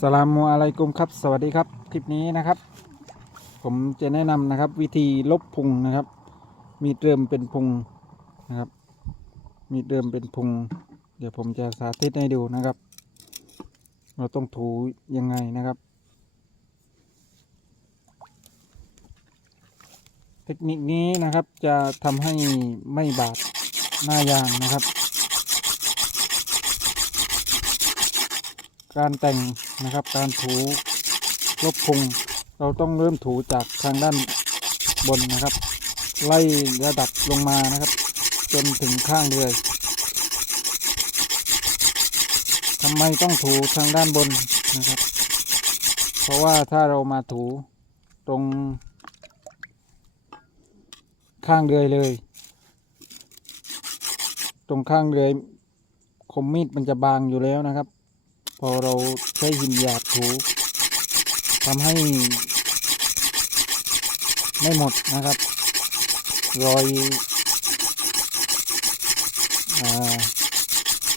สลามอะลัยกุมครับ สวัสดีครับ คลิปนี้นะครับ ผมจะแนะนำนะครับ วิธีลบพุงนะครับ มีเดิมเป็นพุงนะครับ มีเดิมเป็นพุง เดี๋ยวผมจะสาธิตให้ดูนะครับ เราต้องถูยังไงนะครับ เทคนิคนี้นะครับจะทำให้ไม่บาดหน้ายางนะครับการแต่ง นะครับ การถูลบพุงเราต้องเริ่มถูจากทางด้านบนนะครับ ไล่ระดับลงมานะครับ จนถึงข้างเรือทำไมต้องถูทางด้านบนนะครับ เพราะว่าถ้าเรามาถูตรง ข้างเรือเลย ตรงข้างเรือคมมีดมันจะบางอยู่แล้วนะครับ อเราใช้หินหยาบถูทำให้ ไม่หมดนะครับ รอยอ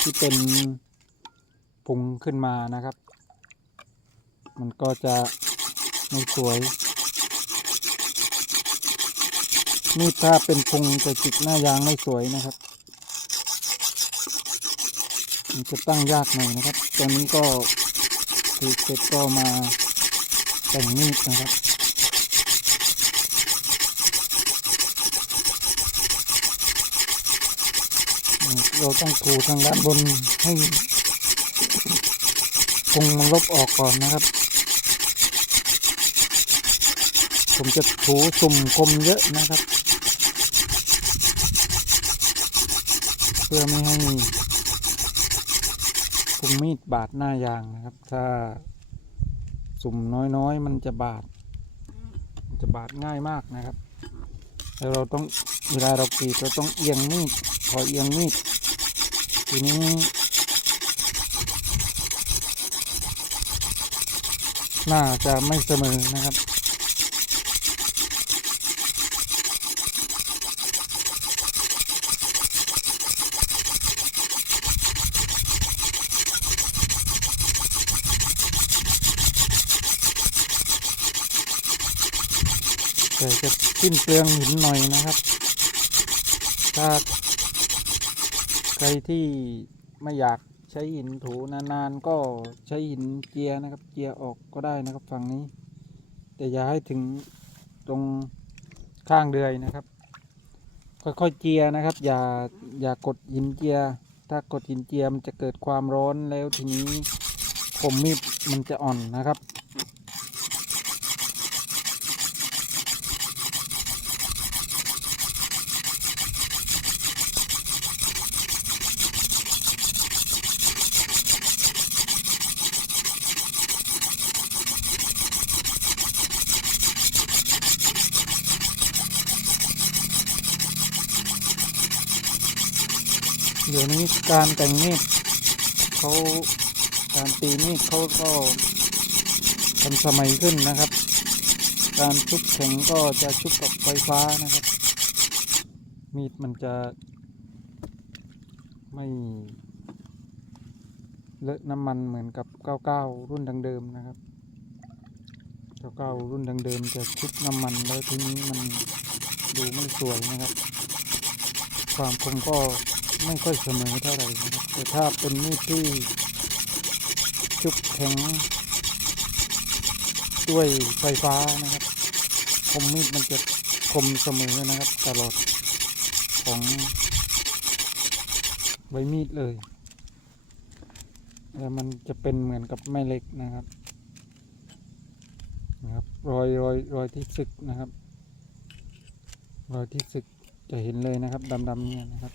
ที่เป็นพุงขึ้นมานะครับ มันก็จะไม่สวยนี่ถ้าเป็นพุงจะจิกหน้ายางไม่สวยนะครับ มันจะตั้งยากหน่อยนะครับ ตอนนี้ก็คือเสร็จก็มาแต่งมีดนะครับเราต้องถูทางด้านบนให้พงมันลบออกก่อนนะครับ ผมจะถูสุ่มคมเยอะนะครับ เพื่อไม่ให้ พุงมีดบาดหน้ายางนะครับ ถ้าสุ่มน้อยๆ มันจะบาดมันจะบาดง่ายมากนะครับแล้วเราต้องเวลาเรากรีดเราต้องเอียงมีดพอเอียงมีดทีนี้น่าจะไม่เสมอนะครับ แต่จะ สิ้นเปลืองหินหน่อยนะครับ ถ้าใครที่ไม่อยากใช้หินถูนานๆก็ใช้หินเจียร์นะครับเจียร์ออกก็ได้นะครับฝั่งนี้ แต่อย่าให้ถึงตรงข้างเดือยนะครับ ค่อยๆเจียร์นะครับ อย่าอย่ากดหินเจียร์ถ้ากดหินเจียร์มันจะเกิดความร้อนแล้วทีนี้คมมีดมันจะอ่อนนะครับ ดี๋ยวนี้การแต่งมีดเขาการตีมีดเขาก็ทันสมัยขึ้นนะครับ การชุบแข็งก็จะชุบกับไฟฟ้านะครับ มีดมันจะไม่เลอะน้ำมันเหมือนกับ 99 รุ่นดังเดิมนะครับ 99 รุ่นดังเดิมจะชุบน้ำมันแล้วทีนี้มันดูไม่สวยนะครับ ความคมก็ ไม่ค่อยเสมอเท่าไหร่นะครับแต่ถ้าเป็นมีดที่ชุบแข็งด้วยไฟฟ้านะครับคมมีดมันจะคมเสมอนะครับ ตลอดของใบมีดเลยแล้วมันจะเป็นเหมือนกับแม่เหล็กนะครับนะครับรอยรอยรอยที่สึกนะครับ รอยที่สึกจะเห็นเลยนะครับดำๆเนี่ยนะครับ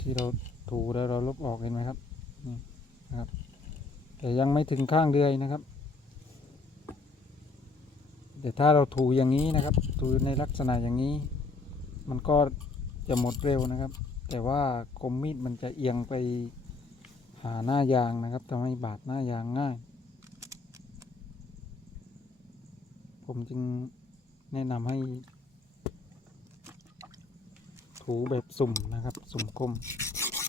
ที่เราถูแล้วเราลบออกเห็นไหมครับนี่นะครับ แต่ยังไม่ถึงข้างเดือยนะครับแต่ถ้าเราถูอย่างนี้นะครับ ถูในลักษณะอย่างนี้ มันก็จะหมดเร็วนะครับ แต่ว่าคมมีดมันจะเอียงไปหาหน้ายางนะครับทำให้บาดหน้ายางง่าย ผมจึงแนะนำให้ ถูแบบสุ่มนะครับ สุ่มคม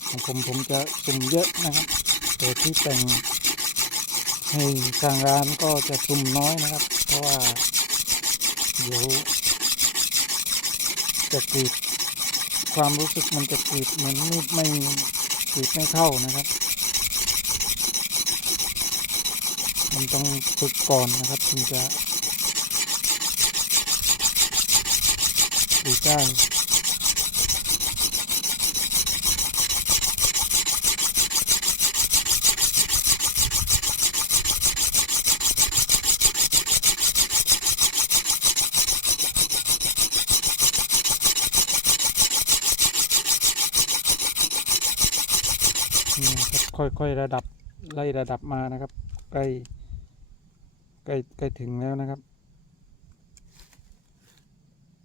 ของผมผมจะสุ่มเยอะนะครับ แต่ที่แต่งให้ทางร้านก็จะซุ่มน้อยนะครับ เพราะว่าเดี๋ยวจะกรีดความรู้สึกมันจะกรีดเหมือนมีดไม่กรีดไม่เข้านะครับ มันต้องฝึกก่อนนะครับถึงจะกรีดได้ นี่ ค่อยๆระดับไล่ระดับมานะครับ ใกล้ใกล้ใกล้ถึงแล้วนะครับ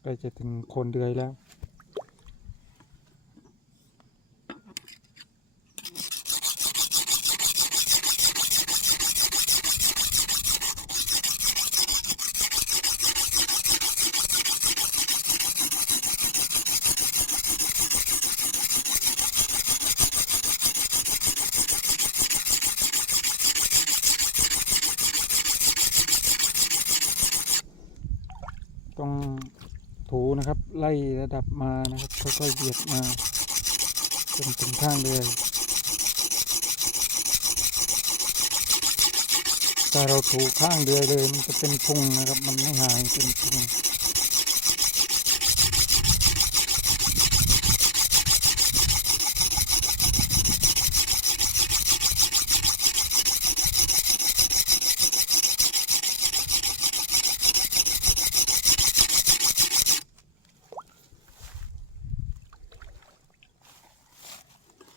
ใกล้จะถึงโคนเดือยแล้ว ต้องถูนะครับ ไล่ระดับมานะครับค่อยๆเบียดมาจนถึงข้างเลยถ้าเราถูข้างเดือยเลยมันจะเป็นพุงนะครับ มันไม่หายเป็นพุง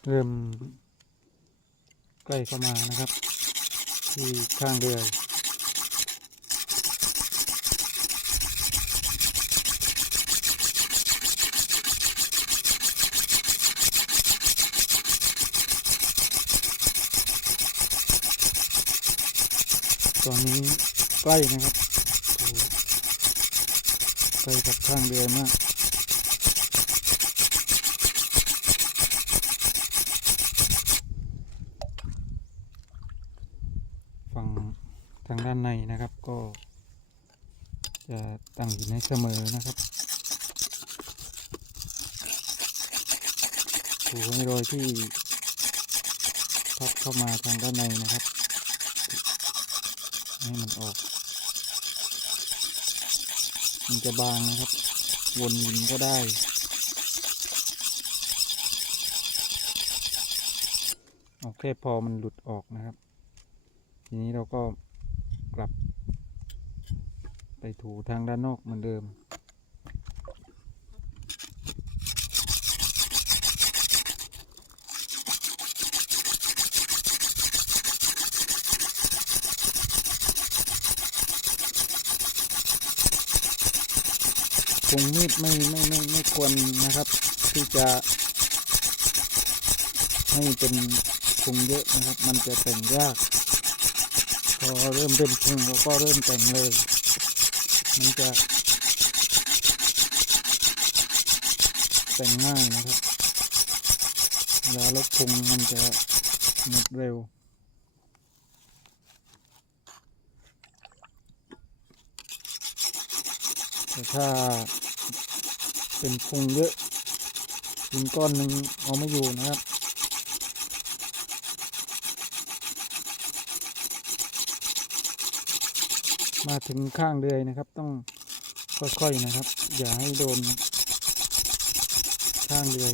เริ่มใกล้เข้ามานะครับ ที่ข้างเรือตอนนี้ใกล้นะครับใกล้กับข้างเรือมาก ฝั่งทางด้านในนะครับ ก็จะตั้งหินให้ เสมอนะครับถูให้รอยที่พับเข้ามาทางด้านในนะครับ ให้มันออก มันจะบางนะครับ วนหินก็ได้เอาแค่พอมันหลุดออกนะครับ ทีนี้เราก็ ถูทางด้านนอกเหมือนเดิม คงมีดไม่ไม่ไม่ไม่ควรนะครับ ที่จะให้เป็นพุงเยอะนะครับ มันจะแต่งยาก พอเริ่มเป็นพุงเราก็เริ่มแต่งเลย มันจะแต่งง่ายนะครับเวลาลดพุงมันจะหมดเร็ว แต่ถ้าเป็นพุงเยอะหินก้อนหนึ่งเอาไม่อยู่นะครับ มาถึงข้างเดือยนะครับ ต้องค่อยๆนะครับ อย่าให้โดน ข้างเดือย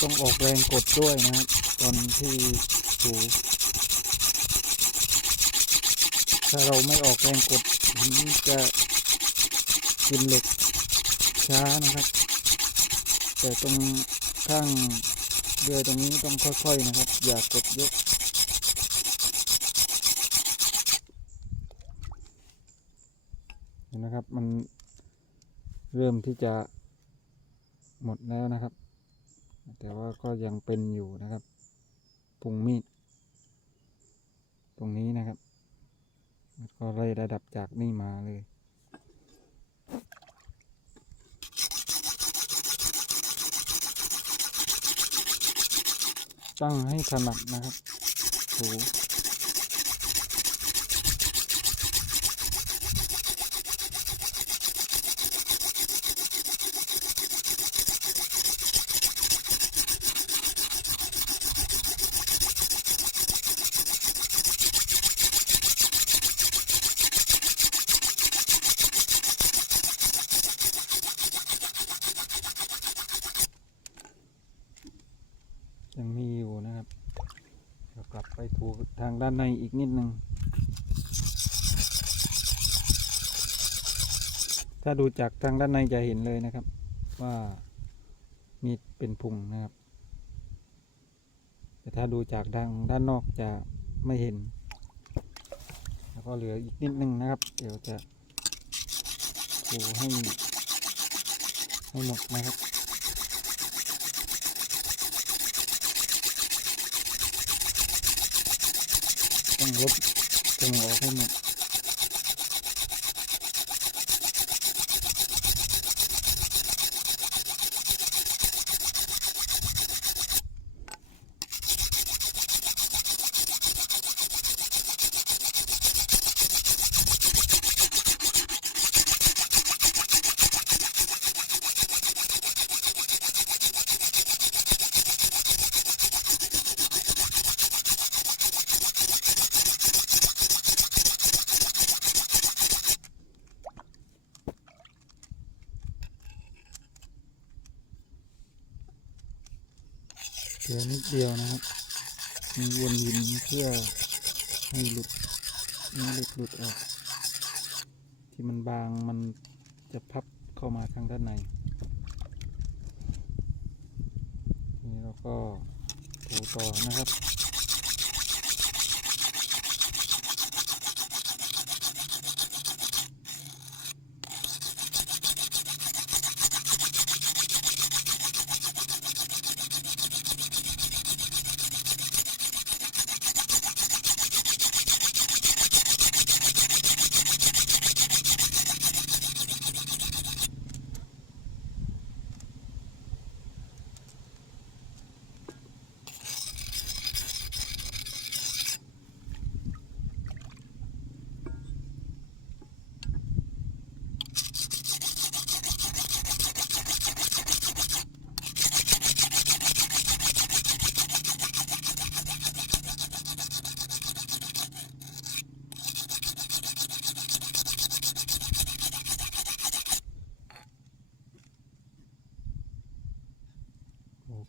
ต้องออกแรงกดด้วยนะครับตอนที่ถูถ้าเราไม่ออกแรงกดหินจะกินเหล็กช้านะครับ แต่ตรงข้างเรือตรงนี้ต้องค่อยๆนะครับ อย่ากดเยอะเห็นะครับมันเริ่มที่จะหมดแล้วนะครับ แต่ว่าก็ยังเป็นอยู่นะครับพุงมีดตรงนี้นะครับก็ไล่ระดับจากนี่มาเลย ตั้งให้ถนัดนะครับถู ยังมีอยู่นะครับเดี๋ยวกลับไปถูทาง ด้านในอีกนิดหนึ่ง ถ้าดูจากทางด้านในจะเห็นเลยนะครับ ว่ามีเป็นพุงนะครับ แต่ถ้าดูจากทางด้านนอกจะไม่เห็น แล้วก็เหลืออีกนิดหนึ่งนะครับ เดี๋ยวจะถูให้ให้หมดนะครับ ต้องลบตรงออกให้หมด เหลือนิดเดียวนะครับ มีวนหินเพื่อให้หลุดนี่หลุดหลุดออก ที่มันบางมันจะพับเข้ามาทางด้านใน นี่เราก็ถูต่อนะครับ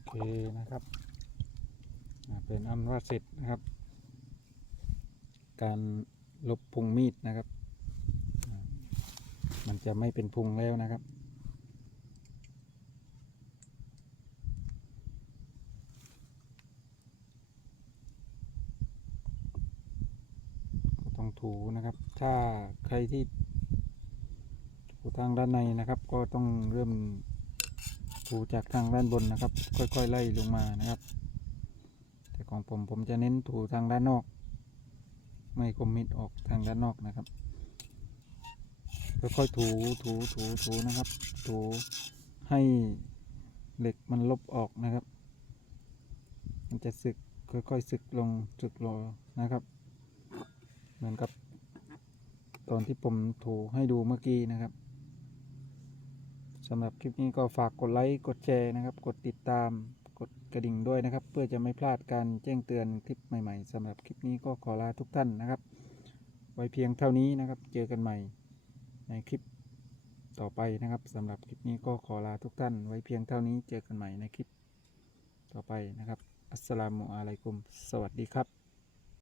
เคนะครับ เป็นอันว่าเสร็จนะครับ การลบพุงมีดนะครับ มันจะไม่เป็นพุงแล้วนะครับก็ต้องถูนะครับ ถ้าใครที่ถูทางด้านในนะครับ ก็ต้องเริ่ม ถูจากทางด้านบนนะครับ ค่อยๆไล่ลงมานะครับ แต่ของผมผมจะเน้นถูทางด้านนอก ไม่คมมิดออกทางด้านนอกนะครับค่อยๆถูถูถูถูนะครับ ถูให้เหล็กมันลบออกนะครับ มันจะสึกค่อยๆสึกลงสึกลงนะครับ เหมือนกับ ตอนที่ผมถูให้ดูเมื่อกี้นะครับ สำหรับคลิปนี้ก็ฝากกดไลค์กดแชร์นะครับ กดติดตามกดกระดิ่งด้วยนะครับ เพื่อจะไม่พลาดการแจ้งเตือนคลิปใหม่ๆสำหรับคลิปนี้ก็ขอลาทุกท่านนะครับ ไว้เพียงเท่านี้นะครับ เจอกันใหม่ในคลิปต่อไปนะครับสำหรับคลิปนี้ก็ขอลาทุกท่าน ไว้เพียงเท่านี้เจอกันใหม่ในคลิปต่อไปนะครับ อัสสลามุอะลัยกุม สวัสดีครับ